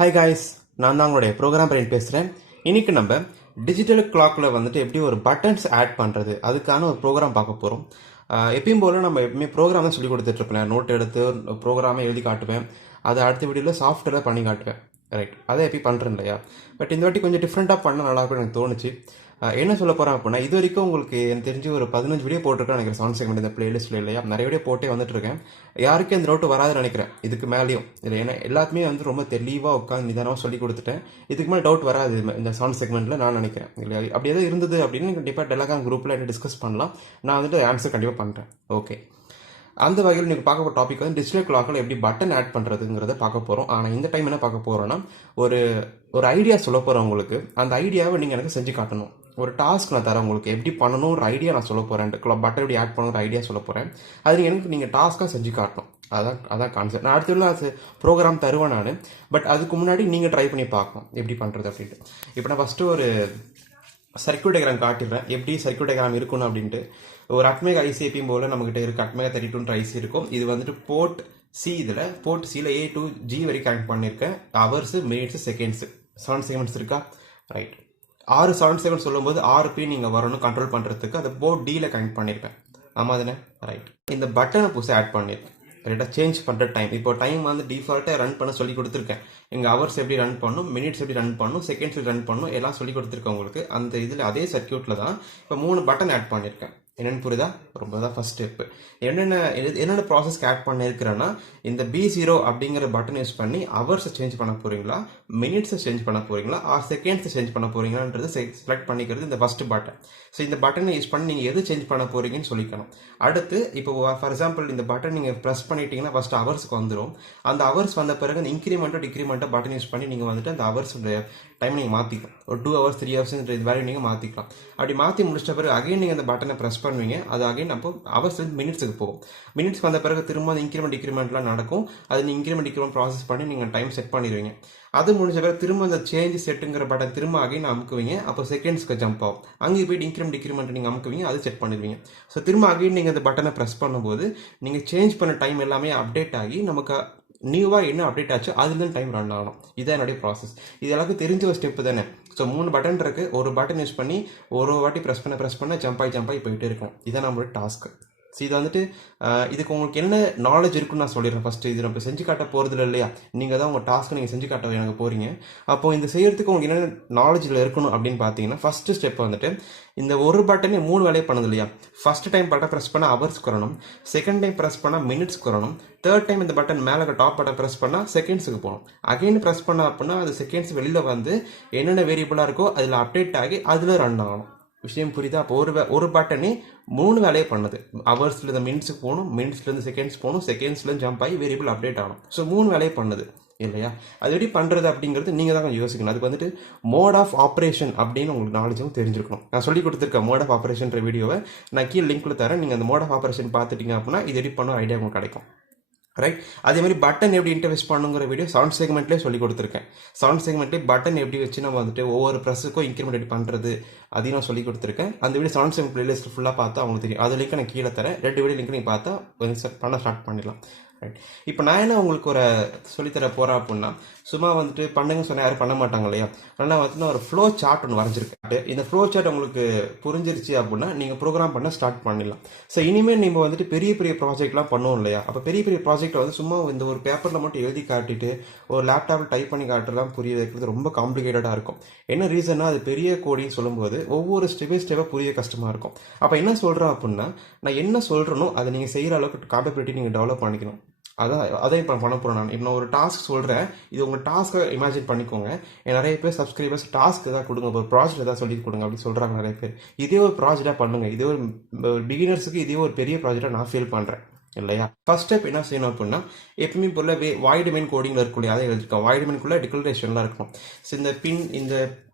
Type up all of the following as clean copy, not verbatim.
Hi guys, நான் தான் உங்களுடைய ப்ரோக்ராம் பிரெயின் பேசுகிறேன். இன்னைக்கு நம்ம டிஜிட்டல் கிளாக்கில் வந்துட்டு எப்படி ஒரு பட்டன்ஸ் ஆட் பண்ணுறது அதுக்கான ஒரு ப்ரோக்ராம் பார்க்க போகிறோம். எப்பயும் போல் நம்ம எப்பவுமே ப்ரோக்ராம் தான் சொல்லி கொடுத்துட்ருப்பேன். நோட் எடுத்து ப்ரோக்ராமை எழுதி காட்டுவேன். அதை அடுத்த வீடியோவில் சாஃப்ட்வேரில் பண்ணி காட்டுவேன். ரைட், அதை எப்படி பண்ணுறேன் இல்லையா? பட் இந்த வாட்டி கொஞ்சம் டிஃப்ரெண்ட்டாக பண்ணால் நல்லாயிருக்கும் எனக்கு தோணுச்சு. என்ன சொல்ல போகிறேன் அப்படின்னா, இது வரைக்கும் உங்களுக்கு எனக்கு தெரிஞ்சு ஒரு 15 வீடியோ போட்டிருக்கேன் நினைக்கிறேன். சவுண்ட் செக்மெண்ட் இந்த பிளேலிஸ்ட்டில் இல்லையா, நிறைய வீடியோ போட்டே வந்துட்டு இருக்கேன். யாருக்கும் இந்த நோட்டு வராதுன்னு நினைக்கிறேன் இதுக்கு மேலேயும். இல்லை, ஏன்னா எல்லாத்துமே வந்து ரொம்ப தெளிவாக உட்காந்து நிதானமாக சொல்லி கொடுத்துட்டேன். இதுக்கு மேலே டவுட் வராது இந்த சவுண்ட் செக்மெண்ட்டில் நான் நினைக்கிறேன். இல்லையா, அப்படி எதாவது இருந்தது அப்படின்னு கண்டிப்பாக டெலகிராம் குரூப்பில் என்ன டிஸ்கஸ் பண்ணலாம். நான் வந்துட்டு ஆன்சர் கண்டிப்பாக பண்ணுறேன். ஓகே, அந்த வகையில் நீங்கள் பார்க்க போகிற டாபிக் வந்து டிஜிட்டல் கிளாக்கில் எப்படி பட்டன் ஆட் பண்ணுறதுங்கிறத பார்க்க போகிறோம். ஆனால் இந்த டைம் என்ன பார்க்க போகிறோன்னா, ஒரு ஒரு ஐடியா சொல்ல போகிறேன் உங்களுக்கு. அந்த ஐடியாவை நீங்கள் எனக்கு செஞ்சு காட்டணும். ஒரு டாஸ்க் நான் தரேன் உங்களுக்கு, எப்படி பண்ணணும் ஒரு ஐடியா நான் சொல்ல போகிறேன். பட்டன் எப்படி ஆட் பண்ணணும் ஒரு ஐடியா சொல்ல போகிறேன். அது எனக்கு நீங்கள் டாஸ்க்காக செஞ்சு காட்டணும். அதான் கான்செப்ட். நான் அடுத்த அது ப்ரோக்ராம் தருவேன் நான். பட் அதுக்கு முன்னாடி நீங்கள் ட்ரை பண்ணி பார்க்கணும் எப்படி பண்ணுறது அப்படின்ட்டு. இப்போ நான் ஃபஸ்ட்டு ஒரு சர்க்யூட் டயக்ராம் காட்டிடுறேன், எப்படி சர்க்யூட் டயக்ராம் இருக்கணும் அப்படின்ட்டு. ஒரு அட்மேக் ஐசி எப்பயும் போல் நம்மகிட்ட இருக்குது. அட்மேக் 32 ஐசி இருக்கும். இது வந்துட்டு போர்ட் சி. இதில் போர்ட் சியில் A to G வரைக்கும் கனெக்ட் பண்ணியிருக்கேன். ஹவர்ஸு, மினிட்ஸு, செகண்ட்ஸு, 7 செகண்ட்ஸ் இருக்கா? ரைட், 7 செகண்ட்ஸ் சொல்லும்போது 6 பின் நீங்கள் வரணும் கண்ட்ரோல் பண்ணுறதுக்கு. அதை போர்ட் டியில் கனெக்ட் பண்ணியிருப்பேன். ஆமாம் தானே? ரைட், இந்த பட்டனை புதுசாக ஆட் பண்ணியிருக்கேன். ரைட்டாக சேஞ்ச் பண்ணுற டைம். இப்போ டைம் வந்து டிஃபால்ட்டாக ரன் பண்ண சொல்லி கொடுத்துருக்கேன். எங்கள் ஹவர்ஸ் எப்படி ரன் பண்ணணும், மினிட்ஸ் எப்படி ரன் பண்ணணும், செகண்ட்ஸ் எப்படி ரன் பண்ணணும் எல்லாம் சொல்லி கொடுத்துருக்கேன் உங்களுக்கு. அந்த இதில் அதே சர்க்யூட்டில் தான் இப்போ 3 பட்டன் ஆட் பண்ணியிருக்கேன். என்னென்னு புரியுதா? ரொம்ப தான் ஃபஸ்ட் ஸ்டெப்பு. என்னென்ன ப்ராசஸ்க்கு ஆட் பண்ணியிருக்கிறேன்னா, இந்த B0 அப்படிங்கிற பட்டன் யூஸ் பண்ணி ஹவர்ஸை சேஞ்ச் பண்ண போகிறீங்களா, மினிட்ஸை சேஞ்ச் பண்ண போகிறீங்களா, செகண்ட்ஸை சேஞ்ச் பண்ண போகிறீங்களான்றது செலக்ட் பண்ணிக்கிறது இந்த ஃபஸ்ட்டு பட்டன். ஸோ இந்த பட்டனை யூஸ் பண்ணி நீங்கள் எது சேஞ்ச் பண்ண போகிறீங்கன்னு சொல்லிக்கணும். அடுத்து இப்போ ஃபார் எக்ஸாம்பிள் இந்த பட்டன் நீங்கள் ப்ரெஸ் பண்ணிட்டீங்கன்னா ஃபஸ்ட்டு ஹவர்ஸ்க்கு வந்துடும். அந்த ஹவர்ஸ் வந்த பிறகு இந்த இன்க்ரிமெண்ட்டோ டிக்ரிமெண்ட்டோ பட்டன் யூஸ் பண்ணி நீங்கள் வந்துட்டு அந்த ஹவர்ஸோட டைம் நீங்கள் மாற்றிக்கலாம். ஒரு 2 hours 3 hours இது வேல்யூ நீங்கள் மாற்றிக்கலாம். அப்படி மாற்றி முடிச்சிட்ட பிறகு அகைன் நீங்கள் அந்த பட்டனை ப்ரெஸ் பண்ணுவீங்க. அது அகைன் அப்போ ஹவர்ஸ் மினிட்ஸுக்கு போகும். மினிட்ஸ் வந்த பிறகு திரும்ப அந்த இன்க்ரிமெண்ட் டிக்ரிமெண்ட்லாம் நடக்கும். அது நீங்கள் இன்க்ரிமெண்ட் டிக்ரிமெண்ட் ப்ராசஸ் பண்ணி நீங்கள் டைம் செட் பண்ணிடுவீங்க. அது முடிஞ்ச பிறகு திரும்ப அந்த சேஞ்ச் செட்டுங்கிற பட்டன் திரும்ப அகைன் அமுக்குவீங்க. அப்போ செகண்ட்ஸ்க்கு ஜம்ப் ஆகும். அங்கே போய்ட்டு இன்க்ரிமெண்ட் டிக்ரிமெண்ட் நீங்கள் அமுக்குவீங்க, அது செட் பண்ணிடுவீங்க. ஸோ திரும்ப அகைன் நீங்கள் அந்த பட்டனை ப்ரெஸ் பண்ணும்போது நீங்கள் சேஞ்ச் பண்ண டைம் எல்லாமே அப்டேட் ஆகி நமக்கு நியூவாக என்ன அப்டேட் ஆச்சு அதுலேருந்து டைம் ரன் ஆகணும். இதுதான் என்னுடைய ப்ராசஸ். இது எல்லாருக்கும் தெரிஞ்ச ஒரு ஸ்டெப்பு தானே. ஸோ 3 பட்டன் இருக்குது. ஒரு பட்டன் யூஸ் பண்ணி ஒரு வாட்டி ப்ரெஸ் பண்ண ஜம்ப் ஆகி போயிட்டே இருக்கும். இதுதான் நம்மளோட டாஸ்க்கு. ஸோ இது வந்துட்டு இதுக்கு உங்களுக்கு என்ன நாலேஜ் இருக்குன்னு நான் சொல்லிடுறேன். ஃபஸ்ட்டு இது நம்ம செஞ்சு காட்ட போகிறதில்ல இல்லையா, நீங்கள் தான் உங்கள் டாஸ்க்கு நீங்கள் செஞ்சு காட்ட எனக்கு போகிறீங்க. அப்போது இந்த செய்கிறதுக்கு உங்களுக்கு என்னென்ன நாலேஜில் இருக்கணும் அப்படின்னு பார்த்தீங்கன்னா, ஃபஸ்ட்டு ஸ்டெப் வந்துட்டு இந்த ஒரு பட்டனே 3 வேலையை பண்ணுது இல்லையா. ஃபஸ்ட் டைம் பட்டன் ப்ரெஸ் பண்ணால் ஹவர்ஸ் குறணும், செகண்ட் டைம் ப்ரெஸ் பண்ணால் மினிட்ஸ் குறணும், தேர்ட் டைம் இந்த பட்டன் மேலே டாப் பட்டன் ப்ரெஸ் பண்ணால் செகண்ட்ஸுக்கு போகணும். அகைன் ப்ரெஸ் பண்ண அப்படின்னா அது செகண்ட்ஸ் வெளியில் வந்து என்னென்ன வேரியபிளாக இருக்கோ அதில் அப்டேட் ஆகி அதில் ரன் ஆகணும். விஷயம் புரியுதா? அப்போ ஒரு பட்டனே 3 வேலையை பண்ணுது. ஹவர்ஸ்லேருந்து மினிட்ஸுக்கு போகணும், மினிட்ஸ்லேருந்து செகண்ட்ஸ் போகணும், செகண்ட்ஸ்லேருந்து ஜம்ப் ஆகி வேரியபிள் அப்டேட் ஆகணும். ஸோ 3 வேலையை பண்ணுது இல்லையா. அது எப்படி பண்ணுறது அப்படிங்கிறது நீங்கள் தான் கொஞ்சம் யோசிக்கணும். அதுக்கு வந்துட்டு மோட் ஆஃப் ஆப்ரேஷன் அப்படின்னு உங்களுக்கு நாலேஜும் தெரிஞ்சிருக்கணும். நான் சொல்லி கொடுத்துருக்கேன் மோட் ஆஃப் ஆப்ரேஷன்ற வீடியோவை நான் கீழே லிங்க்கில் தரேன். நீங்கள் அந்த மோட் ஆஃப் ஆப்ரேஷன் பார்த்துட்டீங்க அப்படின்னா இது எப்படி பண்ண ஐடியா உங்களுக்கு கிடைக்கும். ரைட், அதே மாதிரி பட்டன் எப்படி இன்டர்ஃபேஸ் பண்ணுங்கிற வீடியோ சவுண்ட் செக்மெண்ட்லேயே சொல்லி கொடுத்துருக்கேன். சவுண்ட் செக்மெண்ட்லேயே பட்டன் எப்படி வச்சு நம்ம வந்துட்டு ஒவ்வொரு ப்ரெஸ்ஸுக்கும் இன்க்ரிமெண்ட் எப்படி பண்ணுறது அதையும் நான் சொல்லி கொடுத்துருக்கேன். அந்த வீடியோ சவுண்ட் செக்மெண்ட் பிளேலிஸ்ட் ஃபுல்லாக பார்த்தா அவங்களுக்கு தெரியும். அது லிங்க் நான் கீழே தரேன். 2 வீடியோ லிங்க் நீங்கள் பார்த்தா பண்ண ஸ்டார்ட் பண்ணிடலாம். ரைட், இப்போ நான் என்ன உங்களுக்கு ஒரு சொல்லித்தர போகிறேன் அப்படின்னா, சும்மா வந்துட்டு பண்ணுங்க சொன்னால் யாரும் பண்ண மாட்டாங்க இல்லையா. ஆனால் வந்து நான் ஒரு ஃப்ளோ சார்ட் ஒன்று வரைஞ்சிருக்கேன். இந்த ஃப்ளோ சார்ட் உங்களுக்கு புரிஞ்சிருச்சு அப்படின்னா நீங்கள் ப்ரோக்ராம் பண்ண ஸ்டார்ட் பண்ணிடலாம். ஸோ இனிமேல் நீங்கள் வந்துட்டு பெரிய பெரிய ப்ராஜெக்ட்லாம் பண்ணுவோம் இல்லையா. அப்போ பெரிய பெரிய ப்ராஜெக்ட் வந்து சும்மா இந்த ஒரு பேப்பரில் மட்டும் எழுதி காட்டிட்டு ஒரு லேப்டாப்பில் டைப் பண்ணி காட்டுறதுலாம் புரிய வைக்கிறது ரொம்ப காம்ப்ளிகேட்டடாக இருக்கும். என்ன ரீசன்னா, அது பெரிய கோடின்னு சொல்லும்போது ஒவ்வொரு ஸ்டெப்பாக புரிய கஷ்டமாக இருக்கும். அப்போ என்ன சொல்கிறேன் அப்படின்னா, நான் என்ன சொல்கிறேனோ அதை நீங்கள் செய்கிற அளவுக்கு காப்பபிலிட்டி நீங்கள் டெவலப் பண்ணிக்கணும். அதை இப்போ பண்ண போகிறேன். நான் இப்போ ஒரு டாஸ்க் சொல்கிறேன். இது உங்கள் டாஸ்க்கை இமேஜின் பண்ணிக்கோங்க. நிறைய பேர் சப்ஸ்கிரைபர்ஸ் டாஸ்க் ஏதாவது கொடுங்க, ஒரு ப்ராஜெக்ட் ஏதாவது சொல்லி கொடுங்க அப்படின்னு சொல்கிறாங்க நிறைய பேர். இதே ஒரு ப்ராஜெக்டாக பண்ணுங்கள். இதே ஒரு பிகினர்ஸுக்கு இதே ஒரு பெரிய ப்ராஜெக்டாக நான் ஃபீல் பண்ணுறேன் இல்லையா. ஃபர்ஸ்ட் ஸ்டெப் என்ன செய்யணும் அப்படின்னா, எப்பவுமே போல வாய்டு மெயின் கோடிங்கில் இருக்கக்கூடிய அதை எழுதிருக்கோம். வாய்டு மெயின்குள்ளே டிக்ளரேஷன்லாம் இருக்கும். ஸோ இந்த பின்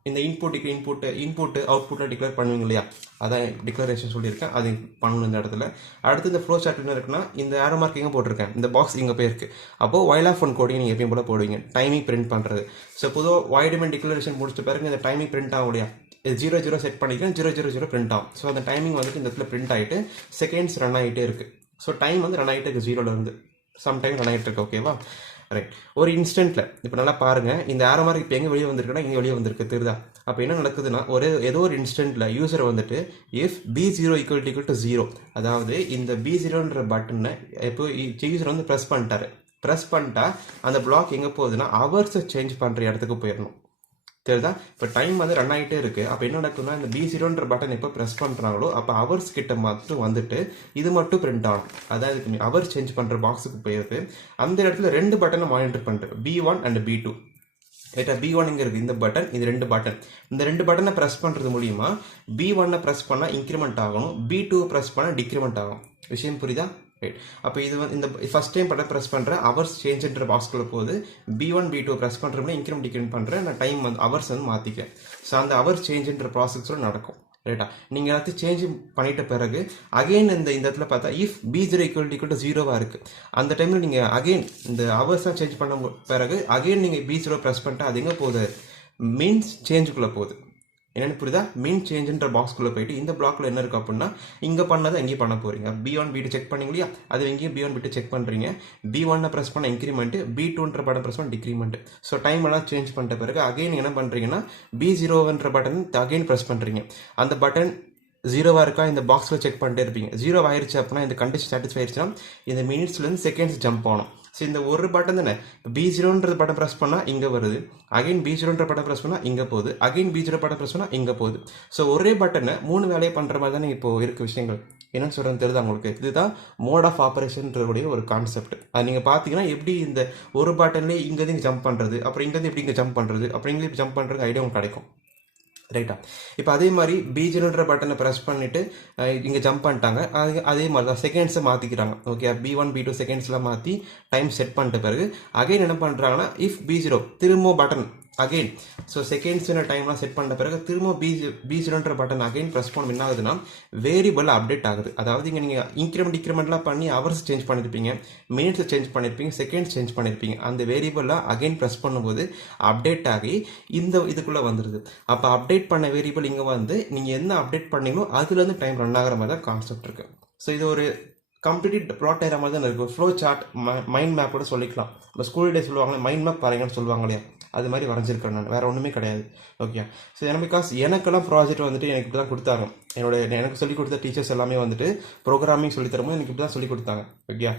இந்த இன்புட் அவுட்புட்டில் டிக்ளேர் பண்ணுவீங்க இல்லையா, அதான் டிக்ளரேஷன் சொல்லியிருக்கேன். அது பண்ணணும் இந்த இடத்துல. அடுத்து இந்த ஃப்ளோ சார்ட் என்ன இருக்குன்னா, இந்த ஏரோ மார்க் இங்கே போட்டிருக்கேன், இந்த பாக்ஸ் இங்கே போயிருக்கு. அப்போது வைல் ஆஃப் ஒன் கோடிங் நீங்கள் எப்பயும் போல போடுவீங்க. டைமிங் பிரிண்ட் பண்ணுறது. ஸோ பொதுவாக வாய்டு மெயின் டிக்ளரேஷன் முடிச்ச பிறகு இந்த டைமிங் பிரிண்ட் ஆகும் இல்லையா. 0 செட் பண்ணிக்கிறேன், 0 பிரிண்ட் ஆகும். ஸோ அந்த டைமிங் வந்துட்டு இந்த இடத்துல பிரிண்ட் ஆகிட்டு செகண்ட்ஸ் ரன் ஆகிட்டே இருக்குது. ஸோ டைம் வந்து ரன் ஆகிட்டு இருக்குது 0லேருந்து சம் டைம் ரன் ஆகிட்டு இருக்கு. ஓகேவா. ரைட். ஒரு இன்ஸ்டன்ட்டில் இப்போ நல்லா பாருங்கள், இந்த ஆரோ மார்க் இப்போ எங்கே வெளியே வந்திருக்குன்னா இங்கே வெளியே வந்திருக்கு, தெரியுதா? அப்போ என்ன நடக்குதுன்னா ஏதோ ஒரு இன்ஸ்டன்ட்டில் யூசர் வந்துட்டு இஃப் B0 ஈக்குவல் டு 0, அதாவது இந்த B0ன்ற பட்டனை இப்போ யூசர் வந்து ப்ரெஸ் பண்ணிட்டா அந்த பிளாக் எங்கே போகுதுன்னா ஹவர்ஸை சேஞ்ச் பண்ணுற இடத்துக்கு போயிடணும், தெரியுதா? இப்போ டைம் வந்து ரன் ஆகிட்டே இருக்குது. அப்போ என்ன நடக்கும்னா இந்த B0ன்ற பட்டன் எப்போ ப்ரெஸ் பண்ணுறாங்களோ அப்போ ஹவர்ஸ் கிட்ட மட்டும் வந்துட்டு இது மட்டும் பிரிண்ட் ஆகும். அதாவது ஹவர் சேஞ்ச் பண்ணுற பாக்ஸுக்கு போயிருக்கு. அந்த இடத்துல 2 பட்டனை மானிட்டர் பண்ணுறது, B1 அண்ட் B2. ரைட்டா? B1 இங்கே இருக்குது, இந்த பட்டன், இது 2 பட்டன். இந்த 2 பட்டனை ப்ரெஸ் பண்ணுறது மூலிமா B1 ப்ரெஸ் பண்ணால் இன்க்ரிமெண்ட் ஆகணும், B2 ப்ரெஸ் பண்ணால் டிக்ரிமெண்ட் ஆகும். விஷயம் புரியுதா? ரைட். அப்போ இது வந்து இந்த ஃபஸ்ட் டைம் பட்டன் ப்ரெஸ் பண்ணுறேன், ஹவர்ஸ் சேஞ்சுன்ற பாக்ஸ்குள்ளே போகுது. B1 B2 ப்ரெஸ் பண்ணுறோம்னா இன்க்ரிமெண்ட் டிக்ரிமெண்ட் பண்ணுறேன், நான் டைம் வந்து ஹவர்ஸ் வந்து மாற்றிக்கிறேன். ஸோ அந்த ஹவர்ஸ் சேஞ்சுன்ற ப்ராசஸோட நடக்கும். ரைட்டா? நீங்கள் எல்லாத்தையும் சேஞ்ச் பண்ணிட்ட பிறகு அகெயின் இந்த இடத்துல பார்த்தா இஃப் B0 ஈக்குவல் டு 0வாக இருக்குது. அந்த டைமில் நீங்கள் அகெயின் இந்த ஹவர்ஸ்லாம் சேஞ்ச் பண்ண பிறகு அகெயின் நீங்கள் B0 ப்ரெஸ் பண்ணிட்டு அது எங்கே போகுது? மீன்ஸ் சேஞ்சுக்குள்ளே போகுது. என்னென்னு புரியுதா? மீன் சேஞ்சுன்ற பாக்ஸ்குள்ளே போயிட்டு இந்த பிளாக்ல என்ன இருக்குது அப்படின்னா இங்கே பண்ணதை எங்கேயும் பண்ண போகிறீங்க. B1 B2 செக் பண்ணீங்க இல்லையா, அது எங்கேயும் B1 B2 செக் பண்ணுறீங்க. B1 ப்ரெஸ் பண்ண இன்க்ரிமெண்ட், B2ன்ற பட்டன் ப்ரெஸ் பண்ண டிக்ரிமெண்ட். ஸோ டைம் எல்லாம் சேஞ்ச் பண்ணிட்ட பிறகு அகைன் என்ன பண்ணுறீங்கன்னா B0ன்ற பட்டன் அகைன் ப்ரெஸ் பண்ணுறீங்க. அந்த பட்டன் 0வாக இருக்கா இந்த பாக்ஸில் செக் பண்ணிட்டே இருப்பீங்க. 0 ஆயிடுச்சு அப்படின்னா இந்த கண்டிஷன் சாட்டிஸ்ஃபை ஆயிடுச்சுன்னா இந்த மினிட்ஸ்லேருந்து செகண்ட்ஸ் ஜம்ப் ஆகணும். ஸோ இந்த ஒரு பட்டன் தானே, B0ன்ற பட்டன் ப்ரெஸ் பண்ணால் இங்கே வருது, அகைன் B0ன்ற பட்டன் ப்ரெஸ் பண்ணால் இங்கே போகுது, அகைன் B0 பட்டன் ப்ரெஸ் பண்ணால் இங்கே போகுது. ஸோ ஒரே பட்டனை 3 வேலையை பண்ணுற மாதிரி தானே இப்போ இருக்க விஷயங்கள். என்னன்னு சொல்கிறது தெரியுது உங்களுக்கு? இதுதான் மோட் ஆஃப் ஆப்ரேஷன்ன்றக்கூடிய ஒரு கான்செப்ட். அது நீங்கள் பார்த்தீங்கன்னா எப்படி இந்த ஒரு பட்டன்லேயே இங்கேருந்து ஜம்ப் பண்ணுறது, அப்புறம் இங்கேருந்து எப்படி இங்கே ஜம்ப் பண்ணுறது, அப்புறம் இங்கே ஜம்ப் பண்ணுறது ஐடியா உங்களுக்கு கிடைக்கும். ரைட்டா? இப்போ அதே மாதிரி B0ன்ற பட்டனை ப்ரெஸ் பண்ணிவிட்டு இங்கே ஜம்ப் பண்ணிட்டாங்க. அதே மாதிரி தான் செகண்ட்ஸை மாற்றிக்கிறாங்க. ஓகே, B1 B2 செகண்ட்ஸ்லாம் மாற்றி டைம் செட் பண்ணிட்ட பிறகு அகைன் என்ன பண்ணுறாங்கன்னா இஃப் B0 திரும்ப பட்டன் அகெயின், ஸோ செகண்ட்ஸின டைம்லாம் செட் பண்ண பிறகு திரும்ப B0ன்ற பட்டன் அகைன் ப்ரெஸ் பண்ண என்ன ஆகுதுன்னா வேரியபிள் அப்டேட் ஆகுது. அதாவது இங்கே நீங்கள் இன்க்ரிமெண்ட் டிக்ரிமெண்ட்லாம் பண்ணி ஹவர்ஸ் சேஞ்ச் பண்ணியிருப்பீங்க, மினிட்ஸ் சேஞ்ச் பண்ணியிருப்பீங்க, செகண்ட்ஸ் சேஞ்ச் பண்ணியிருப்பீங்க. அந்த வேரியபிளாக அகைன் ப்ரெஸ் பண்ணும்போது அப்டேட் ஆகி இந்த இதுக்குள்ளே வந்துடுது. அப்போ அப்டேட் பண்ண வேரியபிள் இங்கே வந்து நீங்கள் என்ன அப்டேட் பண்ணீங்களோ அதுலேருந்து டைம் ரன் ஆகிற மாதிரி தான் கான்செப்ட் இருக்குது. ஸோ இது ஒரு கம்ப்ளீட் ப்ளாட் ஆகிற மாதிரி தான் இருக்குது. ஃப்ளோ சார்ட், மைண்ட் மேப் கூட சொல்லிக்கலாம். இப்போ ஸ்கூல் டே சொல்லுவாங்களே மைண்ட் மேப் பாருங்கன்னு சொல்லுவாங்க இல்லையா, அது மாதிரி வரைஞ்சிருக்கேன் நான், வேறு ஒன்றுமே கிடையாது. ஓகே. ஸோ ஏன்னா பிகாஸ் எனக்கெல்லாம் ப்ராஜெக்ட் வந்துட்டு எனக்கு இப்படி தான் கொடுத்தாங்க. எனக்கு சொல்லிக் கொடுத்த டீச்சர்ஸ் எல்லாமே வந்துட்டு ப்ரோக்ராமிங் சொல்லி தரும்போது எனக்கு இப்படி தான் சொல்லிக் கொடுத்தாங்க. ஓகே.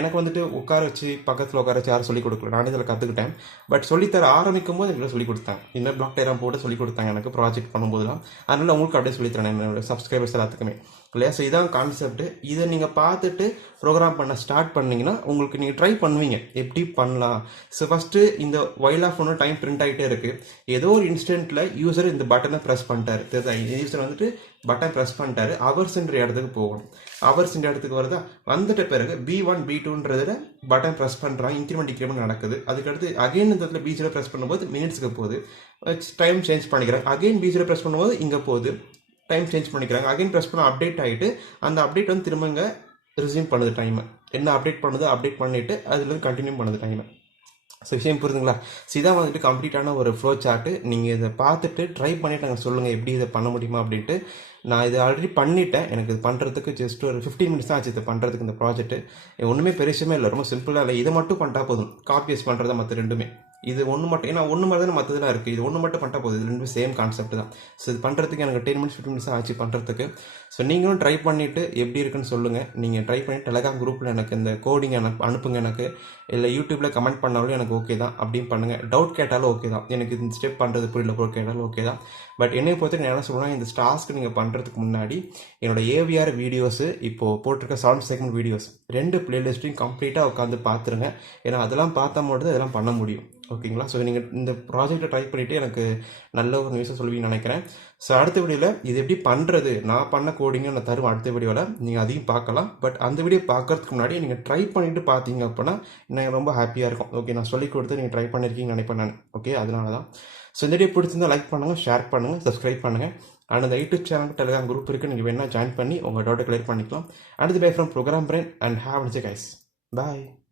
எனக்கு வந்துட்டு உட்கார வச்சு பக்கத்தில் உட்கார வச்சு யாரும் சொல்லிக் கொடுக்கல, நானே இதில் கற்றுக்கிட்டேன். பட் சொல்லித்தர ஆரம்பிக்கும் போது எனக்கு சொல்லிக் கொடுத்தாங்க. இந்த பிளாக் டயராம் போட்டு சொல்லிக் கொடுத்தாங்க எனக்கு ப்ராஜெக்ட் பண்ணும்போதுலாம். அதனால் உங்களுக்கு அப்படியே சொல்லித்தரேன் என்னோட சப்ஸ்கிரைபர்ஸ் எல்லாத்துக்குமே இல்லையா. ஸோ இதான் கான்செப்ட். இதை நீங்கள் பார்த்துட்டு ப்ரோக்ராம் பண்ண ஸ்டார்ட் பண்ணிங்கன்னா உங்களுக்கு நீங்கள் ட்ரை பண்ணுவீங்க எப்படி பண்ணலாம். ஸோ ஃபஸ்ட்டு இந்த வைல் ஆஃப் ஒன்று டைம் பிரிண்ட் ஆகிட்டே இருக்குது. ஏதோ ஒரு இன்ஸ்டன்ட்டில் யூசர் இந்த பட்டனை ப்ரெஸ் பண்ணிட்டாரு, தெரியுதா? யூசர் வந்துட்டு பட்டன் ப்ரெஸ் பண்ணிட்டாரு, ஹவர்ஸ்ன்ற இடத்துக்கு போகணும். ஹவர்ஸ்ன்ற இடத்துக்கு வருதா, வந்துட்ட பிறகு B1 B2ன்றதில் பட்டன் ப்ரெஸ் பண்ணுறாங்க, இன்க்ரிமெண்ட் டிக்ரிமெண்ட் நடக்குது. அதுக்கடுத்து அகைன் இந்த இடத்துல B0 ப்ரெஸ் பண்ணும்போது மினிட்ஸ்க்கு போகுது, டைம் சேஞ்ச் பண்ணிக்கிறாங்க. அகைன் B0 ப்ரெஸ் பண்ணும்போது இங்கே போகுது, டைம் சேஞ்ச் பண்ணிக்கிறாங்க. அகைன் ப்ரெஸ் பண்ண அப்டேட் ஆகிட்டு அந்த அப்டேட் வந்து திரும்ப இங்கே ரிசீவ் பண்ணுது டைமை. என்ன அப்டேட் பண்ணுது அப்டேட் பண்ணிவிட்டு அதுலேருந்து கண்டினியூ பண்ணுது டைமை. ஸோ விஷயம் புரியுதுங்களா? ஸோ இதான் வந்துட்டு கம்ப்ளீட்டான ஒரு ஃப்ளோ சார்ட்டு. நீங்கள் இதை பார்த்துட்டு ட்ரை பண்ணிவிட்டு நாங்கள் சொல்லுங்கள் எப்படி இதை பண்ண முடியுமா அப்படின்ட்டு. நான் இதை ஆல்ரெடி பண்ணிட்டேன். எனக்கு இது பண்ணுறதுக்கு ஜஸ்ட் ஒரு 15 மினிட்ஸ் தான் ஆச்சு இதை பண்ணுறதுக்கு. இந்த ப்ராஜெக்ட்டு ஒன்றுமே பெருசுமே இல்லை, ரொம்ப சிம்பிளாக இல்லை. இதை மட்டும் பண்ணிட்டா போதும், காப்பியஸ் பண்ணுறதா மற்ற ரெண்டுமே. இது ஒன்று மட்டும், ஏன்னா ஒன்று மாதிரி தானே மற்றதெல்லாம் இருக்குது, இது ஒன்று மட்டும் பண்ணிட்டா போதும். இது ரெண்டுமே சேம் கான்செப்ட் தான். ஸோ இது பண்ணுறதுக்கு எனக்கு 10 மினிட்ஸ் 15 மினிட்ஸ் ஆச்சு பண்ணுறதுக்கு. ஸோ நீங்களும் ட்ரை பண்ணிவிட்டு எப்படி இருக்குன்னு சொல்லுங்கள். நீங்கள் ட்ரை பண்ணி டெலகிராம் குரூப்பில் எனக்கு இந்த கோடிங் அனுப்புங்க எனக்கு, இல்லை யூடியூப்பில் கமெண்ட் பண்ணாலும் எனக்கு ஓகே தான், அப்படின்னு பண்ணுங்கள். டவுட் கேட்டாலும் ஓகே தான், எனக்கு இந்த ஸ்டெப் பண்ணுறது புரியல ப்ரோ கேட்டாலும் ஓகே தான். பட் என்னை பொறுத்த நான் என்ன சொல்லுவேன்னா, இந்த டாஸ்க்கு நீங்கள் பண்ணுறதுக்கு முன்னாடி என்னோட AVR வீடியோஸு இப்போது போட்டிருக்க 7 செகண்ட் வீடியோஸ் 2 பிளேலிஸ்ட்டையும் கம்ப்ளீட்டாக உட்காந்து பார்த்துருங்க. ஏன்னா அதெல்லாம் பார்த்தா மட்டும் இதெல்லாம் பண்ண முடியும். ஓகேங்களா? ஸோ நீங்கள் இந்த ப்ராஜெக்டை ட்ரை பண்ணிவிட்டு எனக்கு நல்ல ஒரு நியூஸை சொல்லுவீங்கன்னு நினைக்கிறேன். ஸோ அடுத்த வீடியோவில் இது எப்படி பண்ணுறது, நான் பண்ண கோடிங்கை நான் தருவேன் அடுத்த வீடியோவில், நீங்கள் அதையும் பார்க்கலாம். பட் அந்த வீடியோ பார்க்கறதுக்கு முன்னாடி நீங்கள் ட்ரை பண்ணிவிட்டு பார்த்தீங்க அப்படின்னா எனக்கு ரொம்ப ஹாப்பியாக இருக்கும். ஓகே, நான் சொல்லிக் கொடுத்து நீங்கள் ட்ரை பண்ணியிருக்கீங்கன்னு நினைப்பேன் நான். ஓகே, அதனால தான். ஸோ இந்த வீடியோ பிடிச்சிருந்தா லைக் பண்ணுங்கள், ஷேர் பண்ணுங்கள், சப்ஸ்கிரைப் பண்ணுங்கள். அண்ட் அந்த யூடியூப் சேனல் டெலிகிராம் குரூப் இருக்குது, நீங்கள் வேணால் ஜாயின் பண்ணி உங்கள் டவுட்டை கிளியர் பண்ணிக்கலாம். அடுத்து bye from program brain and have a nice day guys. Bye.